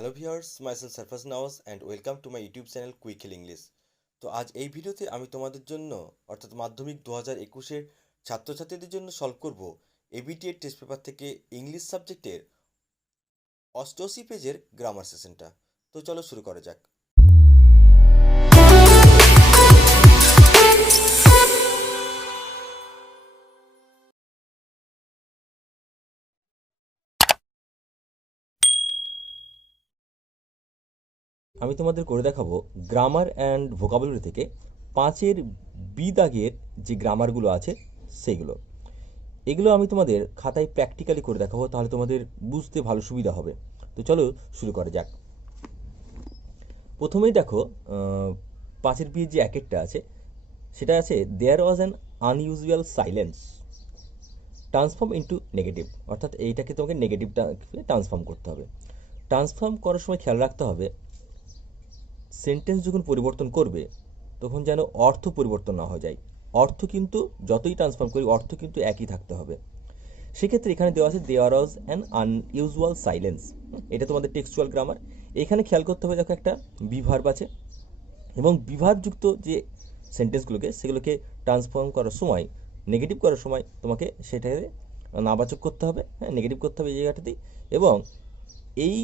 Hello viewers, myself Sarfas Nawaz and welcome to my YouTube channel quick heal English. তো আজ এই ভিডিওতে আমি তোমাদের জন্য অর্থাৎ মাধ্যমিক 2021-এর ছাত্রছাত্রীদের জন্য সলভ করব এবিটিএর টেস্ট পেপার থেকে ইংলিশ সাবজেক্টের 88 পেজের গ্রামার সেশনটা। তো চলো শুরু করা যাক। আমি তোমাদের করে দেখাবো গ্রামার অ্যান্ড ভোকাবুলারি থেকে 5-এর বি দাগের যে গ্রামারগুলো আছে সেগুলো। এগুলো আমি তোমাদের খাতায় প্র্যাকটিক্যালি করে দেখাবো, তাহলে তোমাদের বুঝতে ভালো সুবিধা হবে। তো চলো শুরু করা যাক। প্রথমেই দেখো 5-এর বি যে একেরটা আছে সেটা আছে there was an unusual silence transform into negative, অর্থাৎ এইটাকে তোমাকে নেগেটিভটা ট্রান্সফর্ম করতে হবে। ট্রান্সফর্ম করার সময় খেয়াল রাখতে হবে সেন্টেন্স যখন পরিবর্তন করবে তখন যেন অর্থ পরিবর্তন না হয়ে যায়। অর্থ কিন্তু যতই ট্রান্সফর্ম করি অর্থ কিন্তু একই থাকতে হবে। সেক্ষেত্রে এখানে দেওয়া আছে there was an unusual silence, এটা তোমাদের টেক্সচুয়াল গ্রামার। এখানে খেয়াল করতে হবে, দেখো একটা বিভার্ব আছে এবং বিভার্বযুক্ত যে সেন্টেন্সগুলোকে সেগুলোকে ট্রান্সফর্ম করার সময় নেগেটিভ করার সময় তোমাকে সেটাকে নাবাচক করতে হবে, হ্যাঁ, নেগেটিভ করতে হবে এই জায়গাটাতেই। এবং এই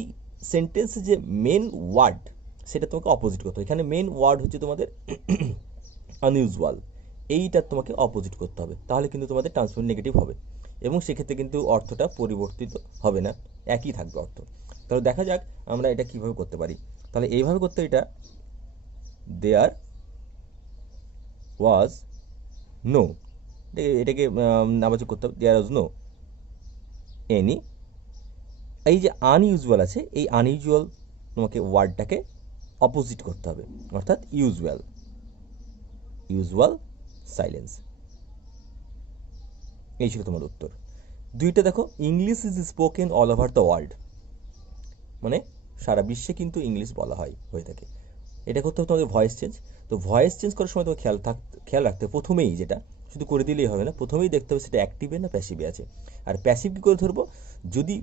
সেন্টেন্সে যে মেন ওয়ার্ড সেটা তোমাকে অপোজিট করতে হবে। এখানে মেন ওয়ার্ড হচ্ছে তোমাদের আনইউজুয়াল, এইটা তোমাকে অপোজিট করতে হবে, তাহলে কিন্তু তোমাদের ট্রান্সফর্ম নেগেটিভ হবে এবং সেক্ষেত্রে কিন্তু অর্থটা পরিবর্তিত হবে না, একই থাকবে অর্থ। তাহলে দেখা যাক আমরা এটা কিভাবে করতে পারি। তাহলে এইভাবে করতে, এটা দেয়ার ওয়াজ নো, এটাকে নাবাচক করতে হবে, দেয়ার ওয়াজ নো এনি। এই যে আনইউজুয়াল আছে, এই আনইউজুয়াল তোমাকে ওয়ার্ডটাকে অপোজিট করতে হবে, অর্থাৎ ইউজুয়াল, ইউজুয়াল সাইলেন্স। এই ছিল তোমার উত্তর। দুইটা দেখো, English is spoken all over the world, মানে সারা বিশ্বে কিন্তু ইংলিশ বলা হয়ে থাকে। এটা করতে হবে তোমাদের ভয়েস চেঞ্জ। তো ভয়েস চেঞ্জ করার সময় তোমাকে খেয়াল রাখতে হবে, প্রথমেই যেটা শুধু করে দিলেই হবে না, প্রথমেই দেখতে হবে সেটা অ্যাক্টিভে না প্যাসিভে আছে। আর প্যাসিভ কী করে ধরবো? যদি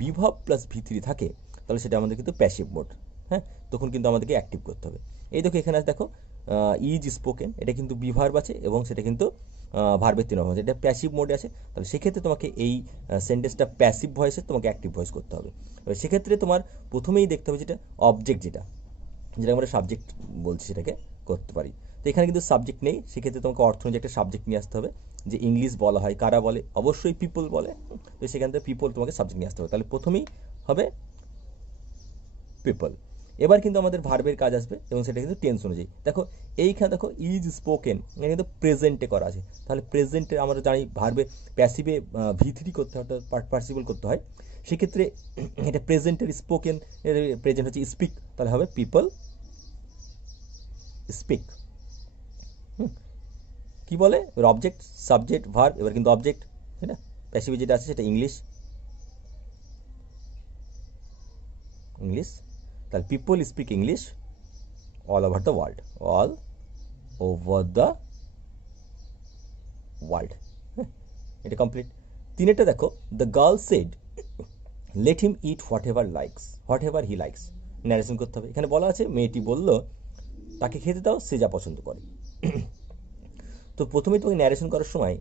বিভাব প্লাস ভি3 থাকে তাহলে সেটা আমাদের কিন্তু প্যাসিভ মোড, হ্যাঁ, তখন কিন্তু আমাদেরকে অ্যাক্টিভ করতে হবে। এই দেখো এখানে দেখো ইজ স্পোকেন, এটা কিন্তু বিভার্ব আছে এবং সেটা কিন্তু ভার্বের 3 নম্বর, এটা প্যাসিভ মোডে আছে। তাহলে সেক্ষেত্রে তোমাকে এই সেন্টেন্সটা প্যাসিভ ভয়েসে তোমাকে অ্যাক্টিভ ভয়েস করতে হবে। এবার সেক্ষেত্রে তোমার প্রথমেই দেখতে হবে যেটা অবজেক্ট, যেটা আমরা সাবজেক্ট বলছি সেটাকে করতে পারি। তো এখানে কিন্তু সাবজেক্ট নেই, সেক্ষেত্রে তোমাকে অর্থ অনুযায়ী একটা সাবজেক্ট নিয়ে আসতে হবে। যে ইংলিশ বলা হয়, কারা বলে? অবশ্যই পিপল বলে। তো সেখান থেকে পিপল তোমাকে সাবজেক্ট নিয়ে আসতে হবে, তাহলে প্রথমেই হবে পিপল। এবার কিন্তু আমাদের ভার্বের কাজ আসবে এবং সেটা কিন্তু টেন্স অনুযায়ী। দেখো এইখানে দেখো ইজ স্পোকেন, এটা কিন্তু প্রেজেন্টে করা আছে। তাহলে প্রেজেন্টে আমরা জানি ভার্বে প্যাসিভে ভি3 করতে হয়, পার্টিসিপল করতে হয়। সেক্ষেত্রে এটা প্রেজেন্টের স্পোকেন, প্রেজেন্ট হচ্ছে স্পিক, তাহলে হবে পিপল স্পিক। কি বলে? অবজেক্ট, সাবজেক্ট, ভার্ব, এবার কিন্তু অবজেক্ট, তাই না? প্যাসিভে যেটা আছে সেটা ইংলিশ, তাহলে people speak English all over the world, all over the world. এটা কমপ্লিট। তিনেরটা দেখো, the girl said let him it what ever he likes. Narration করতে হবে। এখানে বলা আছে মেয়েটি বলল তাকে খেতে দাও, সে যা পছন্দ করে। তো প্রথমেই তোমাকে ন্যারেশন করার সময়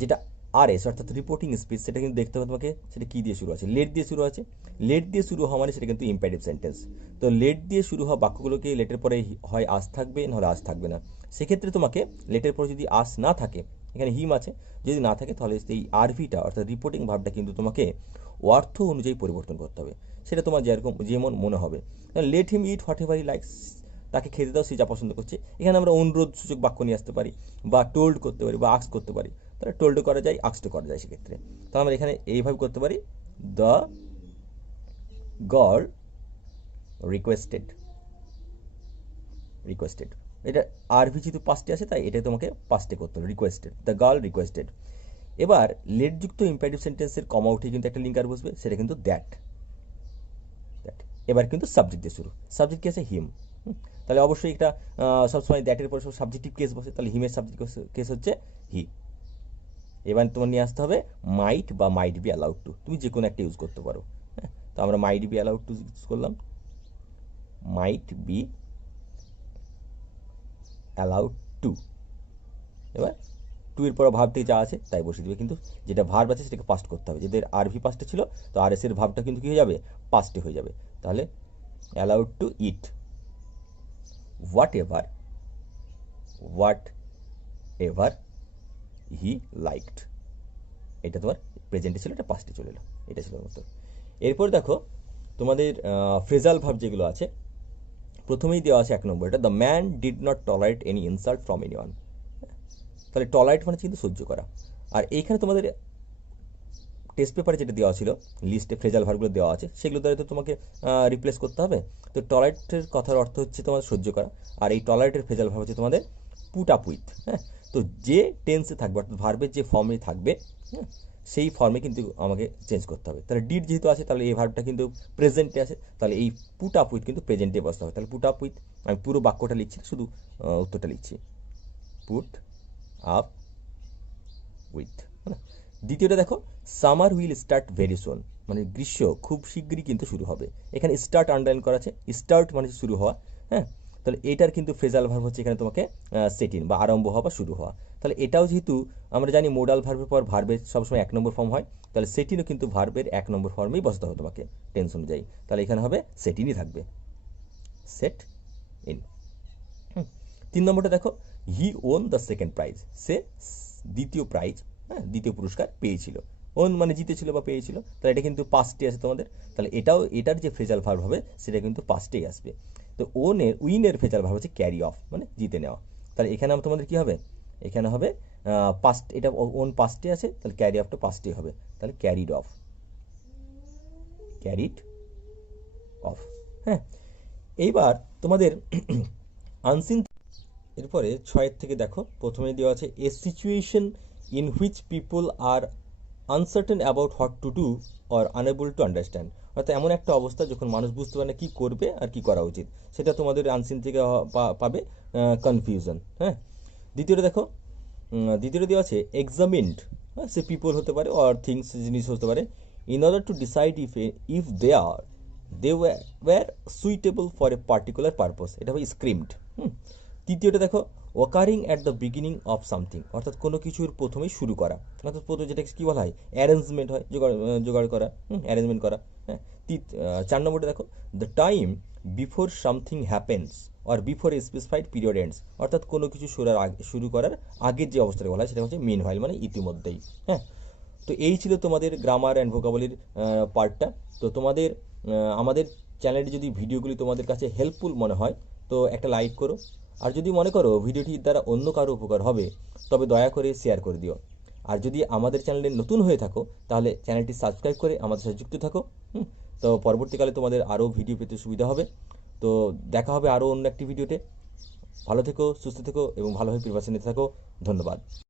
যেটা আরএস অর্থাৎ রিপোর্টিং স্পিচ, সেটা কিন্তু দেখতে হবে তোমাকে সেটা কী দিয়ে শুরু আছে। লেট দিয়ে শুরু আছে, লেট দিয়ে শুরু হওয়া মানে সেটা কিন্তু ইম্পারেটিভ সেন্টেন্স। তো লেট দিয়ে শুরু হওয়া বাক্যগুলোকে লেটের পরে হয় আস থাকবে, নাহলে আস থাকবে না। সেক্ষেত্রে তোমাকে লেটের পরে যদি আস না থাকে, এখানে হিম আছে, যদি না থাকে তাহলে এই আরভিটা অর্থাৎ রিপোর্টিং ভাবটা কিন্তু তোমাকে অর্থ অনুযায়ী পরিবর্তন করতে হবে, সেটা তোমার যেমন মনে হবে। Let him it what ever he likes, তাকে খেতে দাও সে যা পছন্দ করছে। এখানে আমরা অনুরোধ সূচক বাক্য নিয়ে আসতে পারি, বা টোল্ড করতে পারি, বা আক্স করতে পারি। তাহলে টোল্ডও করা যায়, আক্সও করা যায় সেক্ষেত্রে। তাহলে আমরা এখানে এইভাবে করতে পারি, দ্য গার্ল রিকোয়েস্টেড, এটা আরভি যেহেতু পাস্টে আছে তাই এটা তোমাকে পাস্টে করতে হবে, রিকোয়েস্টেড, দ্য গার্ল রিকোয়েস্টেড। এবার লেটযুক্ত ইম্পারেটিভ সেন্টেন্সের কমা উঠে কিন্তু একটা লিঙ্কার বসবে, সেটা কিন্তু দ্যাট। এবার কিন্তু সাবজেক্ট দিয়ে শুরু, সাবজেক্ট কি আছে? হিম। তাহলে অবশ্যই এটা সবসময় দ্যাটের পরে সব সাবজেক্টিভ কেস বসে, তাহলে হিমের সাবজেক্ট কেস হচ্ছে হি। এবার তোমার নিয়ে আসতে হবে মাইট বা মাইট বি অ্যালাউড টু, তুমি যে কোনো একটা ইউজ করতে পারো, হ্যাঁ। তো আমরা might be allowed to use করলাম, মাইট বি অ্যালাউড টু। এবার টু এর পর ভার্ব থেকে যা আছে তাই বসিয়ে দেবে, কিন্তু যেটা ভার্ব আছে সেটাকে পাস্ট করতে হবে। যেদের আরভি পাস্টে ছিল তো আর এস এর ভার্বটা কিন্তু কী হয়ে যাবে, পাস্টে হয়ে যাবে। তাহলে allowed to it what ever he liked. এটা তোমার প্রেজেন্টে ছিল, এটা পাস্টে চলে এলো, এটা ছিল মতো। এরপর দেখো তোমাদের ফ্রেজাল ভার্ব যেগুলো আছে, প্রথমেই দেওয়া আছে 1 নম্বর, এটা the man did not tolerate any insult from anyone. তাহলে টলারেট মানে কিন্তু সহ্য করা। আর এইখানে তোমাদের টেস্ট পেপারে যেটা দেওয়া ছিল লিস্টে ফ্রেজাল ভার্বগুলো দেওয়া আছে, সেগুলো দ্বারা তো তোমাকে রিপ্লেস করতে হবে। তো টলারেটের কথার অর্থ হচ্ছে তোমাদের সহ্য করা, আর এই টলারেটের ফ্রেজাল ভার্ব হচ্ছে তোমাদের পুট আপ উইথ। হ্যাঁ, তো যে টেন্সে থাকবে অর্থাৎ ভার্বের যে ফর্মে থাকবে, হ্যাঁ, সেই ফর্মে কিন্তু আমাকে চেঞ্জ করতে হবে। তাহলে ডিড যেহেতু আছে তাহলে এই ভার্বটা কিন্তু প্রেজেন্টে আছে, তাহলে এই পুট আপ উইথ কিন্তু প্রেজেন্টে বসতে হবে। তাহলে পুট আপ উইথ, আমি পুরো বাক্যটা লিখছি, শুধু উত্তরটা লিখছি, পুট আপ উইথ। হ্যাঁ, দ্বিতীয়টা দেখো, summer will start very soon, মানে গ্রীষ্ম খুব শীঘ্রই কিন্তু শুরু হবে। এখানে স্টার্ট আন্ডারলাইন করা আছে, স্টার্ট মানে শুরু হওয়া। হ্যাঁ, তাহলে এটার কিন্তু ফ্রেজাল ভার্ব হচ্ছে এখানে তোমাকে সেট ইন বা আরম্ভ হওয়া বা শুরু হওয়া। তাহলে এটাও যেহেতু আমরা জানি মোডাল ভার্বের পর ভার্বের সবসময় 1 নম্বর ফর্ম হয়, তাহলে সেটিনও কিন্তু ভার্বের 1 নম্বর ফর্মেই বসতে হবে তোমাকে টেন্স অনুযায়ী। তাহলে এখানে হবে সেটিনই থাকবে, সেট ইন। 3 নম্বরটা দেখো, হি ওন দ্য সেকেন্ড প্রাইজ, সে দ্বিতীয় প্রাইজ, হ্যাঁ, দ্বিতীয় পুরস্কার পেয়েছিল। ওন মানে জিতেছিল বা পেয়েছিল, তাহলে এটা কিন্তু পাস্টে আছে তোমাদের। তাহলে এটার যে ফ্রেজাল ভার্ব হবে সেটা কিন্তু পাস্টেই আসবে। তো উইনের ফ্রেজাল ভার্ব হচ্ছে ক্যারি অফ, মানে জিতে নেওয়া। তাহলে এখানে তোমাদের কি হবে, এখানে হবে পাস্ট, এটা ওন পাস্টে আছে, তাহলে ক্যারি অফটা পাস্টেই হবে। তাহলে ক্যারিড অফ, ক্যারিড অফ। হ্যাঁ, এইবার তোমাদের আনসিন। এরপরে 6 থেকে দেখো, প্রথমে দেওয়া আছে a situation in which people are uncertain about what to do or unable to understand, অর্থাৎ এমন একটা অবস্থা যখন মানুষ বুঝতে পারে না কী করবে আর কী করা উচিত, সেটা তোমাদের আনসিন থেকে পাবে কনফিউশন। হ্যাঁ, দ্বিতীয়টা দেখো, দ্বিতীয়টা দেওয়া আছে এক্সামিন্ড, হ্যাঁ, সে পিপল হতে পারে অর থিংস, জিনিস হতে পারে, in order to decide if they were suitable for a particular purpose, এটা হবে স্ক্রিমড। তৃতীয়টা দেখো, occurring at the beginning of something, অর্থাৎ কোনো কিছুর প্রথমেই শুরু করা, অর্থাৎ প্রথমে যেটাকে কী বলা হয়, অ্যারেঞ্জমেন্ট হয়, জোগাড় করা, অ্যারেঞ্জমেন্ট করা। হ্যাঁ, 4 নম্বরটা দেখো, the time before something happens or before a specified period ends, অর্থাৎ কোনো কিছু শুরু করার আগের যে অবস্থাটা বলা হয় সেটা হচ্ছে মিন হোয়াইল, মানে ইতিমধ্যেই। হ্যাঁ, তো এই ছিল তোমাদের গ্রামার অ্যান্ড ভোকাবুলারির পার্টটা। তো তোমাদের আমাদের চ্যানেলে যদি ভিডিওগুলি তোমাদের কাছে হেল্পফুল মনে হয় তো একটা লাইক করো, আর যদি মনে করো ভিডিওটির দ্বারা অন্য কারো উপকার হবে তবে দয়া করে শেয়ার করে দিও। আর যদি আমাদের চ্যানেলে নতুন হয়ে থাকো তাহলে চ্যানেলটি সাবস্ক্রাইব করে আমাদের সাথে যুক্ত থাকো। তো পরবর্তীকালে তোমাদের আরও ভিডিও পেতে সুবিধা হবে। তো দেখা হবে আরও অন্য একটি ভিডিওতে। ভালো থেকো, সুস্থ থেকো এবং ভালোভাবে প্রিপারেশন নিতে থাকো। ধন্যবাদ।